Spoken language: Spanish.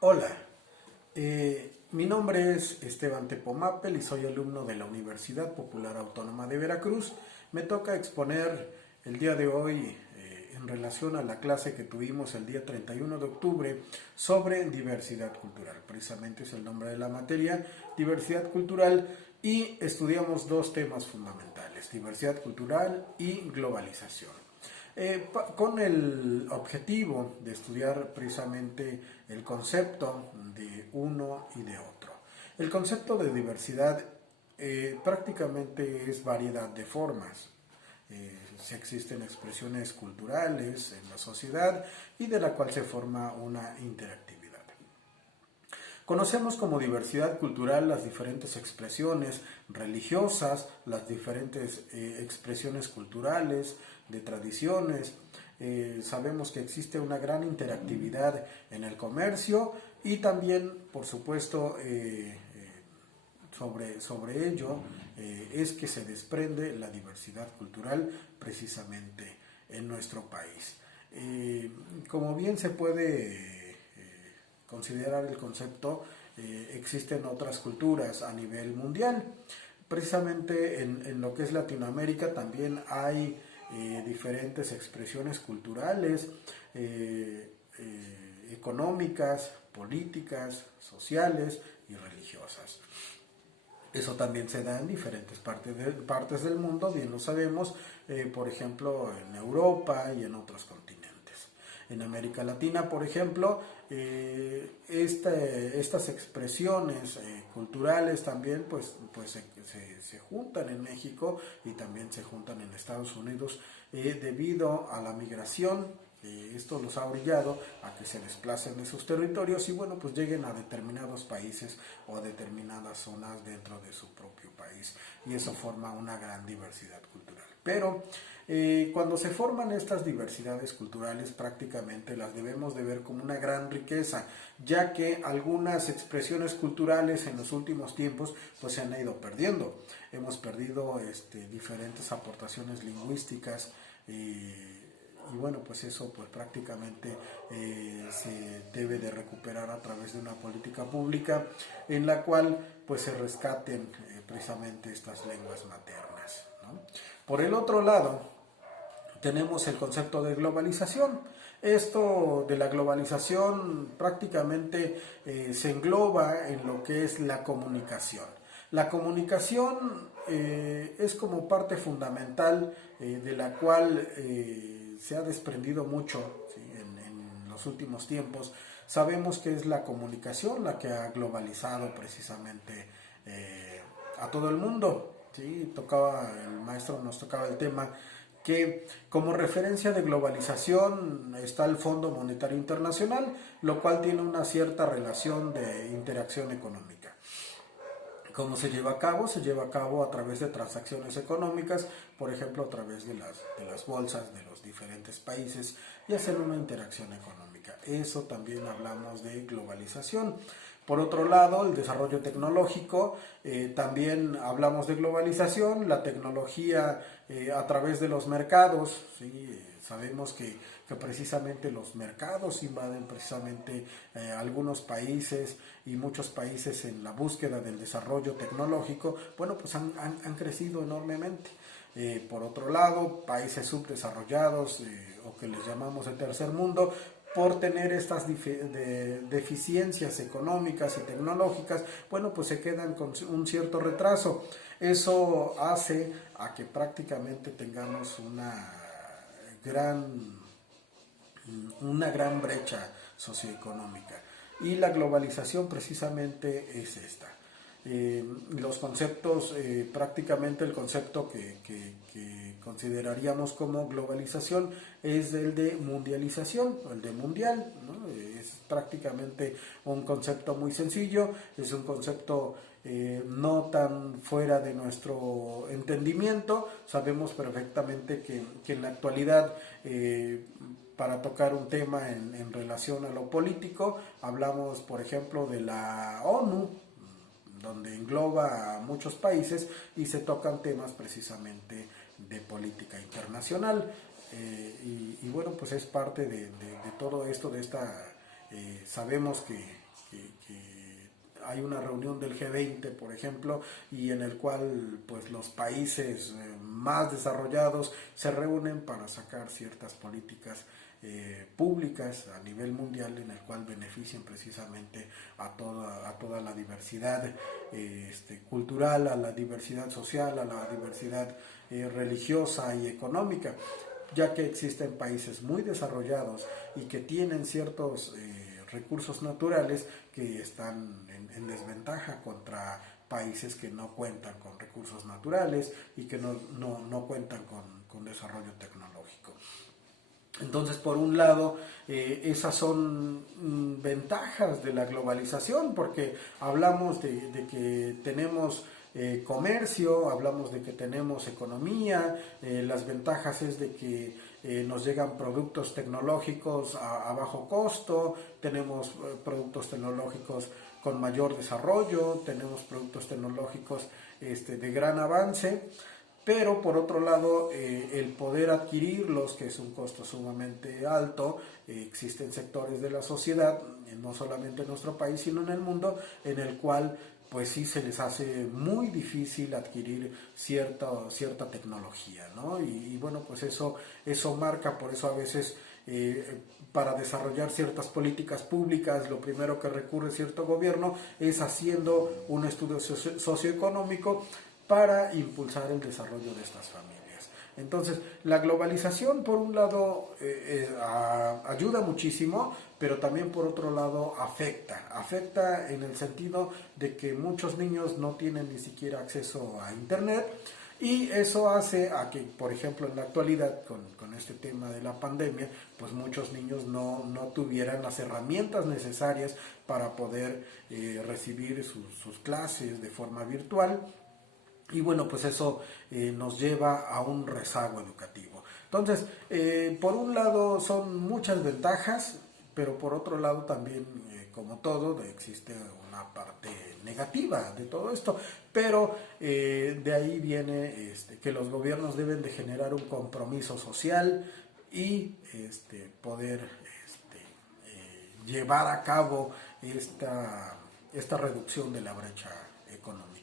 Hola, mi nombre es Esteban Tepomapel y soy alumno de la Universidad Popular Autónoma de Veracruz. Me toca exponer el día de hoy en relación a la clase que tuvimos el día 31 de octubre sobre diversidad cultural. Precisamente es el nombre de la materia, diversidad cultural, y estudiamos dos temas fundamentales, diversidad cultural y globalización. Con el objetivo de estudiar precisamente el concepto de uno y de otro. El concepto de diversidad prácticamente es variedad de formas. Si existen expresiones culturales en la sociedad y de la cual se forma una interactividad. Conocemos como diversidad cultural las diferentes expresiones religiosas, las diferentes expresiones culturales, de tradiciones. Sabemos que existe una gran interactividad en el comercio y también, por supuesto, sobre ello es que se desprende la diversidad cultural precisamente en nuestro país. Como bien se puede considerar el concepto, existen otras culturas a nivel mundial. Precisamente en lo que es Latinoamérica también hay diferentes expresiones culturales, económicas, políticas, sociales y religiosas. Eso también se da en diferentes partes del mundo, bien lo sabemos, por ejemplo en Europa y en otros continentes. En América Latina, por ejemplo, estas expresiones culturales también se juntan en México y también se juntan en Estados Unidos debido a la migración. Esto los ha orillado a que se desplacen de sus territorios y bueno, pues lleguen a determinados países o a determinadas zonas dentro de su propio país, y eso forma una gran diversidad cultural. Pero cuando se forman estas diversidades culturales, prácticamente las debemos de ver como una gran riqueza, ya que algunas expresiones culturales en los últimos tiempos pues se han ido perdiendo. Hemos perdido diferentes aportaciones lingüísticas y bueno, pues eso pues prácticamente se debe de recuperar a través de una política pública en la cual pues se rescaten precisamente estas lenguas maternas, ¿no? Por el otro lado, tenemos el concepto de globalización. Esto de la globalización prácticamente se engloba en lo que es la comunicación. La comunicación es como parte fundamental de la cual se ha desprendido mucho, ¿sí? En los últimos tiempos. Sabemos que es la comunicación la que ha globalizado precisamente a todo el mundo. ¿Sí? El maestro nos tocaba el tema que como referencia de globalización está el Fondo Monetario Internacional, lo cual tiene una cierta relación de interacción económica. ¿Cómo se lleva a cabo? Se lleva a cabo a través de transacciones económicas, por ejemplo, a través de las bolsas de los diferentes países y hacer una interacción económica. Eso también hablamos de globalización. Por otro lado, el desarrollo tecnológico, también hablamos de globalización, la tecnología a través de los mercados, ¿sí? Sabemos que precisamente los mercados invaden precisamente algunos países y muchos países en la búsqueda del desarrollo tecnológico, bueno, pues han crecido enormemente. Por otro lado, países subdesarrollados o que les llamamos el tercer mundo, por tener estas deficiencias económicas y tecnológicas, bueno, pues se quedan con un cierto retraso. Eso hace a que prácticamente tengamos gran, una gran brecha socioeconómica. Y la globalización precisamente es esta. Los conceptos, prácticamente el concepto que consideraríamos como globalización es el de mundialización, el de mundial, ¿no? Es prácticamente un concepto muy sencillo, es un concepto no tan fuera de nuestro entendimiento. Sabemos perfectamente que en la actualidad para tocar un tema en relación a lo político, hablamos por ejemplo de la ONU, donde engloba a muchos países y se tocan temas precisamente de política internacional. Y bueno, pues es parte de todo esto, sabemos que hay una reunión del G20, por ejemplo, y en el cual pues los países más desarrollados se reúnen para sacar ciertas políticas públicas a nivel mundial en el cual beneficien precisamente a toda la diversidad cultural, a la diversidad social, a la diversidad religiosa y económica, ya que existen países muy desarrollados y que tienen ciertos recursos naturales que están en desventaja contra países que no cuentan con recursos naturales y que no cuentan con desarrollo tecnológico. Entonces, por un lado, esas son ventajas de la globalización, porque hablamos de que tenemos comercio, hablamos de que tenemos economía, las ventajas es de que nos llegan productos tecnológicos a bajo costo, tenemos productos tecnológicos con mayor desarrollo, tenemos productos tecnológicos de gran avance, pero por otro lado el poder adquirirlos, que es un costo sumamente alto, existen sectores de la sociedad, no solamente en nuestro país, sino en el mundo, en el cual pues sí se les hace muy difícil adquirir cierta tecnología, ¿no? Y bueno, pues eso marca, por eso a veces para desarrollar ciertas políticas públicas, lo primero que recurre cierto gobierno es haciendo un estudio socioeconómico para impulsar el desarrollo de estas familias. Entonces, la globalización, por un lado, ayuda muchísimo, pero también por otro lado afecta en el sentido de que muchos niños no tienen ni siquiera acceso a internet, y eso hace a que, por ejemplo, en la actualidad, con este tema de la pandemia, pues muchos niños no tuvieran las herramientas necesarias para poder recibir sus clases de forma virtual. Y bueno, pues eso nos lleva a un rezago educativo. Entonces, por un lado son muchas ventajas, pero por otro lado también, como todo, existe una parte negativa de todo esto. Pero de ahí viene que los gobiernos deben de generar un compromiso social y poder llevar a cabo esta reducción de la brecha económica.